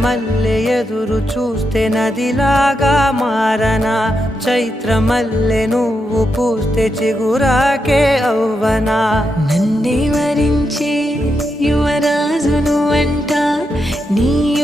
మల్లె ఎదురు చూస్తే నదిలాగా మారనా, చైత్రమల్లె నువ్వు పూస్తే చిగురాకే అవ్వనా. నన్నే వరించే యువరాజును అంట నీ